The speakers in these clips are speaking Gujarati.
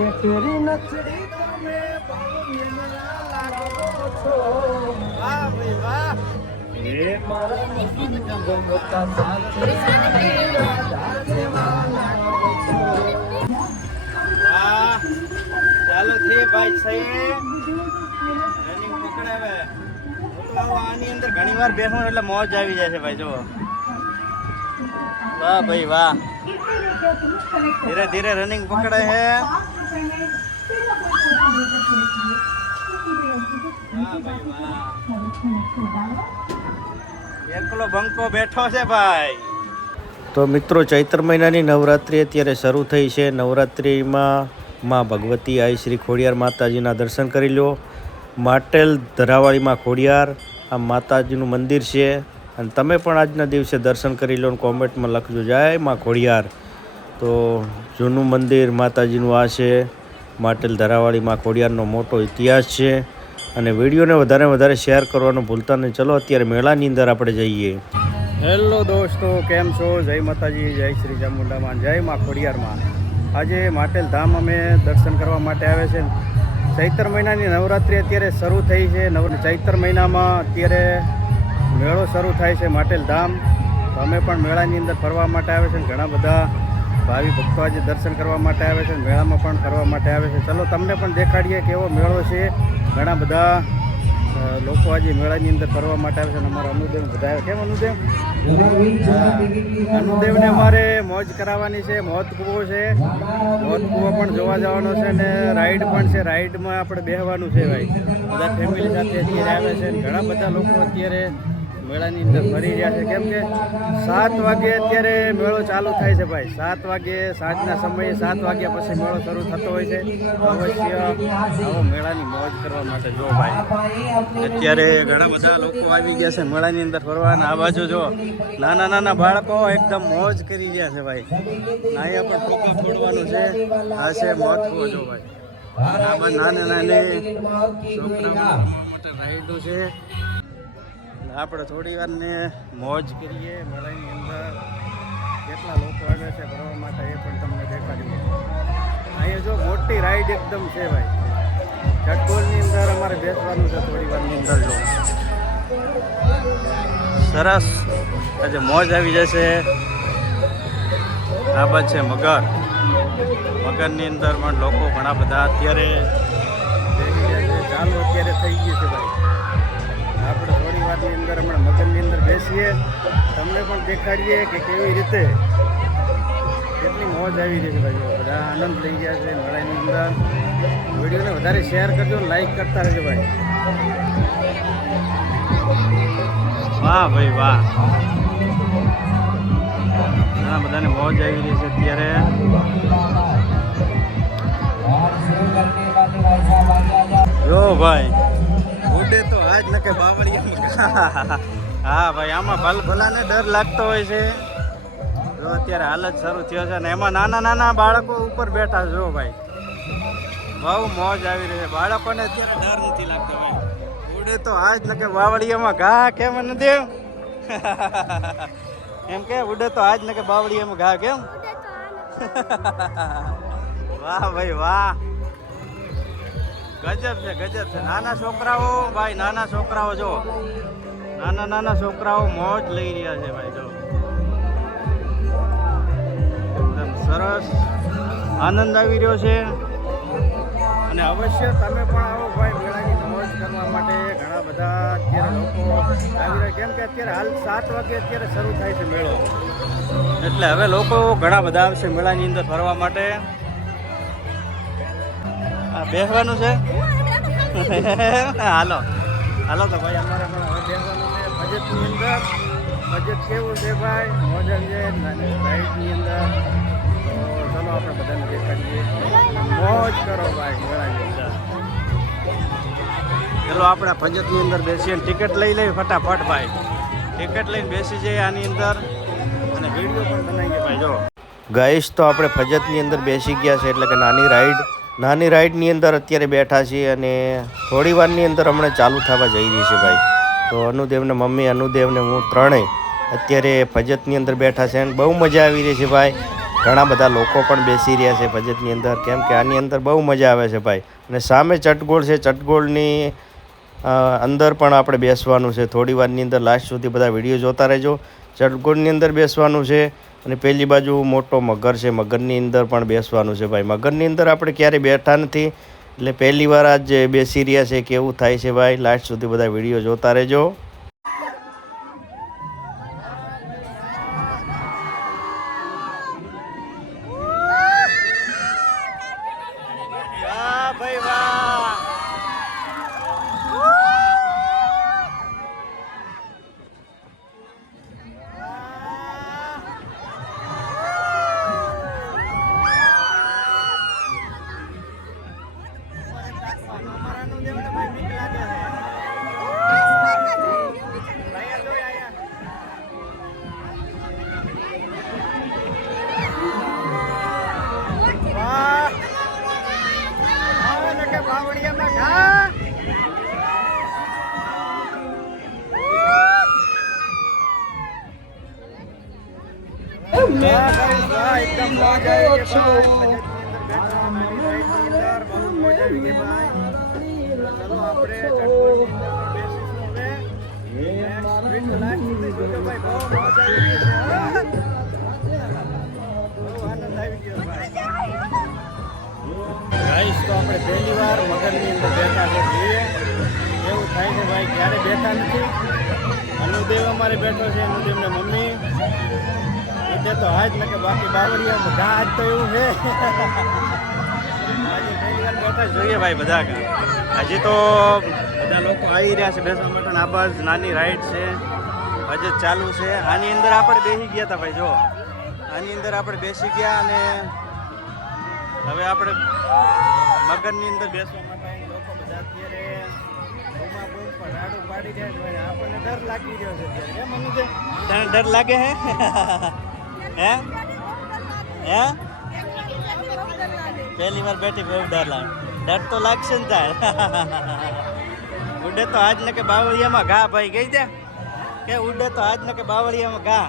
કે તેરી નચડી તમે બહુ મેલા લાગો છો. વાહ ભાઈ વાહ. એ મારા ગમતા સાથી રાધા જેવા લાગો છો. વાહ ચાલો થી ભાઈ સહી રનિંગ પકડાવે. તો આની અંદર ઘણી વાર બેસવું એટલે મોજ આવી જાય છે ભાઈ. જો વાહ ભાઈ વાહ. ધીરે ધીરે રનિંગ પકડે છે. વાહ ભાઈ વાહ. એકલો બંકો બેઠો છે ભાઈ. તો મિત્રો ચૈત્ર મહિનાની નવરાત્રિ અત્યારે શરૂ થઈ છે. નવરાત્રિમાં માં ભગવતી આઈ શ્રી ખોડિયાર માતાજીના દર્શન કરી લો. માટેલ ધરાવાળીમાં ખોડિયાર આ માતાજીનું મંદિર છે. અને તમે પણ આજના દિવસે દર્શન કરી લો. કોમેન્ટમાં લખજો જય માં ખોડિયાર. તો જૂનું મંદિર માતાજીનું આ છે. માટેલ ધરાવાળીમાં ખોડિયારનો મોટો ઇતિહાસ છે. અને વિડીયોને વધારે શેર કરવાનું ભૂલતા નહીં. ચલો અત્યારે મેળાની અંદર આપણે જઈએ. હેલો દોસ્તો, કેમ છો? જય માતાજી, જય શ્રી ચામુંડામાં, જય માં ખોડિયારમાં. આજે માટેલ ધામ અમે દર્શન કરવા માટે આવે છે. ચૈત્ર મહિનાની નવરાત્રિ અત્યારે શરૂ થઈ છે. ચૈત્ર મહિનામાં અત્યારે મેળો શરૂ થાય છે માટેલ ધામ. તો અમે પણ મેળાની અંદર ફરવા માટે આવે છે. ઘણા બધા ભાવિ ભક્તો આજે દર્શન કરવા માટે આવે છે. મેળામાં પણ ફરવા માટે આવે છે. ચલો તમને પણ દેખાડીએ કેવો મેળો છે. ઘણા બધા લોકો આજે મેળાની અંદર ફરવા માટે આવે છે. અને અમારા અનુદેવ બધા આવે. કેમ અનુદેવ? અનુદેવને અમારે મોજ કરાવવાની છે. મોત કૂવો છે. મોત કૂવો પણ જોવા જવાનો છે. અને રાઈડ પણ છે. રાઈડમાં આપણે બેસવાનું છે ભાઈ. બધા ફેમિલી સાથે અત્યારે આવે છે. ઘણા બધા લોકો અત્યારે મેળાની અંદર ફરી રહ્યા છે. કેમ કે 7 વાગે અત્યારે મેળો ચાલુ થાય છે ભાઈ. 7 વાગે સાંજના સમયે 7 વાગ્યા પછી મેળો શરૂ થતો હોય છે. અવશ્ય આવો મેળાની મોજ કરવા માટે જો ભાઈ. અત્યારે ઘણા બધા લોકો આવી ગયા છે મેળાની અંદર ફરવાના. આ બાજુ જો નાના બાળકો એકદમ મોજ કરી રહ્યા છે ભાઈ. અહીંયા પણ ફૂકો ફોડવાનું છે. આ છે મોજ જો ભાઈ. નાની છોકરાઓ માટે રાઈડો છે. આપણે થોડી વાર ને મોજ કરીએ. મેળાની અંદર કેટલા લોકો આવ્યા છે ફરવા માટે એ પણ તમને દેખાડીએ. અહીંયા જો મોટી રાઈડ એકદમ છે ભાઈ. ચટકોલની અંદર અમારે બેસવાનું છે થોડી વારની અંદર. જો સરસ આજે મોજ આવી જશે. આ બાદ છે મગર. મગરની અંદર પણ લોકો ઘણા બધા અત્યારે બેસી ગયા છે. ચાલુ અત્યારે થઈ ગયું છે ભાઈ. આપણે થોડી વારની અંદર હમણાં મગરની અંદર બેસીએ. તમને પણ દેખાડીએ કે કેવી રીતે કેટલી મોજ આવી રહી છે ભાઈ. બધા આનંદ લઈ ગયા છે મેળાની અંદર. વિડીયોને વધારે શેર કરજો, લાઈક કરતા રહેજો ભાઈ. વાહ ભાઈ વાહ. ઘણા બધાને મોજ આવી રહી છે અત્યારે. જો ભાઈ ઉડે તો આજ ન કે બાવળિયા. હા ભાઈ આમાં ભલાને ડર લાગતો હોય છે. જો અત્યારે હાલત શરૂ થયો છે. ને એમાં નાના બાળકો ઉપર બેઠા જો ભાઈ. બહુ મોજ આવી રહી છે. બાળકોને અત્યારે ડર નથી લાગતો ભાઈ. ઉડે તો આજ ન કે બાવળિયામાં ઘા. કેમ નથી એમ કે ઉડે તો આજ ન કે બાવળિયામાં ઘા. કેમ? વાહ ભાઈ વાહ. ગજબ છે. નાના છોકરાઓ ભાઈ, નાના છોકરાઓ જો નાના છોકરાઓ મોજ લઈ રહ્યા છે ભાઈ. જો એકદમ સરસ આનંદ આવી રહ્યો છે. અને અવશ્ય તમે પણ આવો ભાઈ મેળાની મોજ કરવા માટે. ઘણા બધા અત્યારે લોકો આવી રહ્યા. કેમ કે અત્યારે હાલ 7 વાગે અત્યારે શરૂ થાય છે મેળો. એટલે હવે લોકો ઘણા બધા આવશે મેળાની અંદર ફરવા માટે. બેસવાનું છે. હાલો તો ભાઈ અમારે પણ હવે બેસવાનું છે બજેટની અંદર. બજેટ કેવું છે ભાઈ? મોજ આવી જાય રાઈડની અંદર. તો ચલો આપણે બધાને દેખાડીએ. મોજ કરો ભાઈ મેળાની અંદર. ચલો આપણે બજેટની અંદર બેસીએ. ટિકિટ લઈ લઈએ ફટાફટ ભાઈ. ટિકિટ લઈને બેસી જઈએ આની અંદર. અને વિડીયો પણ બનાવીએ ભાઈ. જો ગાઈસ તો આપણે ફજતની અંદર બેસી ગયા છે. એટલે કે નાની રાઈડની અંદર અત્યારે બેઠા છીએ. અને થોડી વારની અંદર હમણાં ચાલુ થવા જઈ રહી છે ભાઈ. તો અનુદેવને મમ્મી, અનુદેવને હું ત્રણેય અત્યારે ફજતની અંદર બેઠા છે. અને બહુ મજા આવી રહી છે ભાઈ. ઘણા બધા લોકો પણ બેસી રહ્યા છે બજેટની અંદર, કેમ કે આની અંદર બહુ મજા આવે છે ભાઈ. અને સામે ચટગોળ છે, ચટગોળની અંદર પણ આપણે બેસવાનું છે. થોડી વારની અંદર લાસ્ટ સુધી બધા વિડીયો જોતા રહેજો. ચટગોળની અંદર બેસવાનું છે અને પેલી બાજુ મોટો મગર છે, મગરની અંદર પણ બેસવાનું છે ભાઈ. મગરની અંદર આપણે ક્યારેય બેઠા નથી, એટલે પહેલી વાર આજ બેસી રહ્યા છે. કેવું થાય છે ભાઈ, લાસ્ટ સુધી બધા વિડીયો જોતા રહેજો. एकदम मौज આવી ગઈ ભાઈ. બહુ મોજ આવી ગઈ ભાઈ. ચલો આપણે ચટકોરની અંદર બેસીશું હવે. લાસ્ટ સુધી જોજો ભાઈ, બહુ મોજ આવી ગઈ છે. બહુ આનંદ આવી ગયો ભાઈ. ગાઈસ, તો આપણે પહેલી વાર મગરની અંદર બેઠા છે. જોઈએ એવું થાય છે ભાઈ, ક્યારે બેઠા નથી. અનુદેવ અમારે બેઠો છે, અનુદેવને મમ્મી તો આજ ને કે બાકી બાવળિયા ઘા આજ તો એવું છે. આજે પહેલી વાર બેઠા જોઈએ ભાઈ બધા. હજી તો બધા લોકો આવી રહ્યા છે બેસવા માટે. આ બાજુ નાની રાઈડ છે, હજી ચાલુ છે. આની અંદર આપણે બેસી ગયા હતા ભાઈ. જો આની અંદર આપણે બેસી ગયા અને હવે આપણે મગરની અંદર બેસવા માટે લોકો બધા અત્યારે રૂમા બૂમ પર રાડું પાડી રહ્યા છે. આપણને ડર લાગી રહ્યો છે અત્યારે. કેમ મમ્મી છે, તને ડર લાગે હે? હે હે પહેલી વાર બેઠી બહુ ડર લાગે. ડર તો લાગશે ને તાર. ઉડે તો આજ ને કે બાવળિયામાં ઘા ભાઈ. ગઈ દે કે ઉડે તો આજ ને કે બાવળિયામાં ઘા.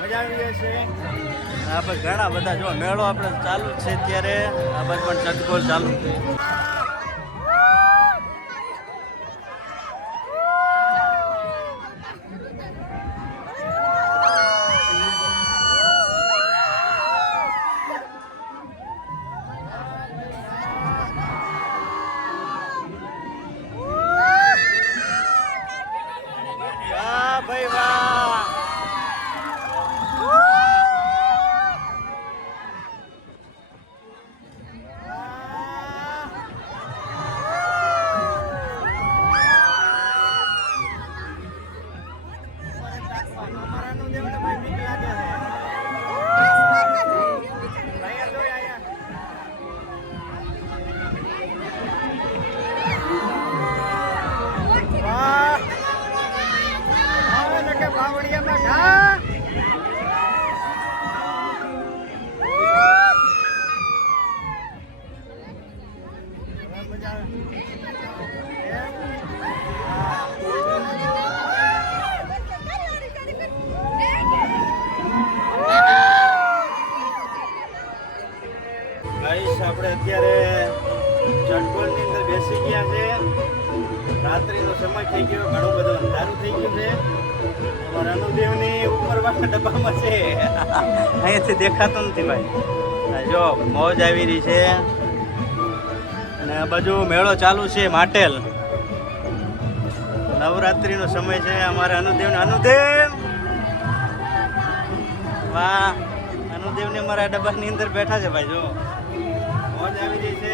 મજા આવી જશે. આપણે ઘણા બધા જો મેળો આપણે ચાલુ છે અત્યારે. આ બાજુ પણ ચટકોર ચાલુ છે. ભાઈ વાહ. બાવળિયામાં ઘા. ગાઈસ, આપણે અત્યારે ચટકોરની અંદર બેસી ગયા છે. રાત્રિનો સમય થઈ ગયો, ઘણું બધું અંધારું થઈ ગયું છે. અમારા અનુદેવની ઉપરવાળા ડબ્બામાં છે. અહીંયાથી દેખાતું નથી ભાઈ. જો મોજ આવી રહી છે અને આ બાજુ મેળો ચાલુ છે માટેલ. નવરાત્રિનો સમય છે. અમારે અનુદેવને અનુદેવ વાહ. અનુદેવને અમારા ડબ્બાની અંદર બેઠા છે ભાઈ. જો મોજ આવી રહી છે.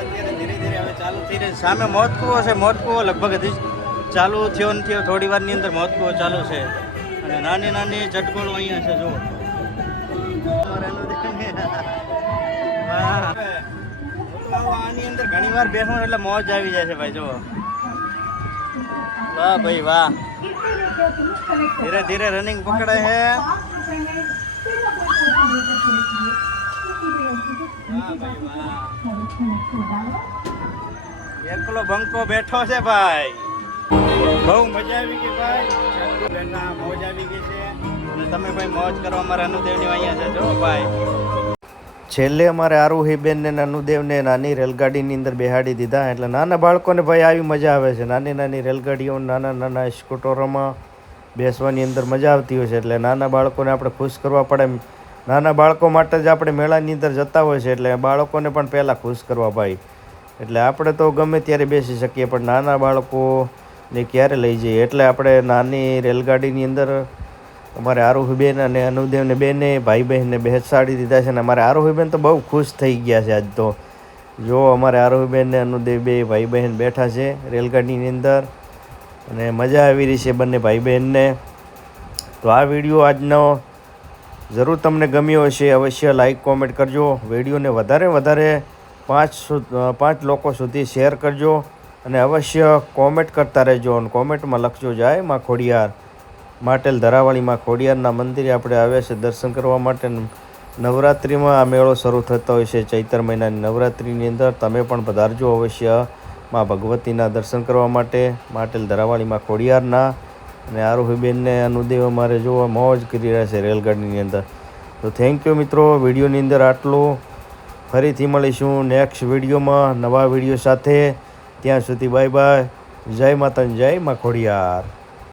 અત્યારે ધીરે ધીરે હવે ચાલુ થઈ રહી છે. સામે મોત કૂવો છે. મોત કૂવો લગભગ ચાલુ થયો નથી. થોડી વારની અંદર મોત કૂવો ચાલુ છે અને નાની નાની ચટકોળો અહીંયા છે. જો આની અંદર ઘણી વાર બેસવાનું એટલે મોજ આવી જાય છે ભાઈ. જો વાહ ભાઈ વાહ. ધીરે ધીરે રનિંગ પકડે છે. વાહ ભાઈ વાહ. એકલો બંકો બેઠો છે ભાઈ. બહુ મજા આવી ગઈ ભાઈ. ચાલો બેટા મોજ આવી ગઈ છે અને તમે ભાઈ મોજ કરો. અમારા અનુદેવની અહીંયા જજો ભાઈ. છેલ્લે અમારે આરુહીબેન ને અનુદેવને નાની રેલગાડીની અંદર બેહાડી દીધા. એટલે નાના બાળકોને ભાઈ આવી મજા આવે છે. નાની નાની રેલગાડીઓ, નાના નાના સ્કૂટરોમાં બેસવાની અંદર મજા આવતી હોય છે. એટલે નાના બાળકોને આપણે ખુશ કરવા પડે. નાના બાળકો માટે જ આપણે મેળાની અંદર જતા હોય છે. એટલે બાળકોને પણ પહેલાં ખુશ કરવા ભાઈ. એટલે આપણે તો ગમે ત્યારે બેસી શકીએ, પણ નાના બાળકોને ક્યારે લઈ જઈએ. એટલે આપણે નાની રેલગાડીની અંદર અમારે આરોહીબેન અને અનુદેવને બેને ભાઈ બહેનને બેસાડી દીધા છે. અને અમારે આરોહીબેન તો બહુ ખુશ થઈ ગયા છે આજ તો. જો અમારે આરોહીબેન ને અનુદેવ બે ભાઈ બહેન બેઠા છે રેલગાડીની અંદર અને મજા આવી રહી છે બંને ભાઈ બહેનને. તો આ વિડીયો આજનો જરૂર તમને ગમ્યો હશે. અવશ્ય લાઈક કોમેન્ટ કરજો. વિડીયોને વધારે 5 લોકો સુધી શેર કરજો અને અવશ્ય કોમેન્ટ કરતા રહેજો. અને કોમેન્ટમાં લખજો જય માં ખોડિયાર. માટેલ ધરાવાળી માં ખોડિયારના મંદિરે આપણે આવ્યા છે દર્શન કરવા માટે. નવરાત્રિમાં આ મેળો શરૂ થતો હોય છે. ચૈત્ર મહિનાની નવરાત્રિની અંદર તમે પણ પધારજો અવશ્ય માં ભગવતીના દર્શન કરવા માટે, માટેલ ધરાવાળી માં ખોડિયારના. અને આરોહીબેનને અનુદેવ અમારે જોવા મોજ કરી રહ્યા છે રેલગાડીની અંદર. તો થેન્ક યુ મિત્રો. વિડીયોની અંદર આટલું. ફરીથી મળીશું નેક્સ્ટ વિડીયોમાં નવા વિડીયો સાથે. ત્યાં સુધી બાય બાય. જય માતા, જય માં ખોડિયાર.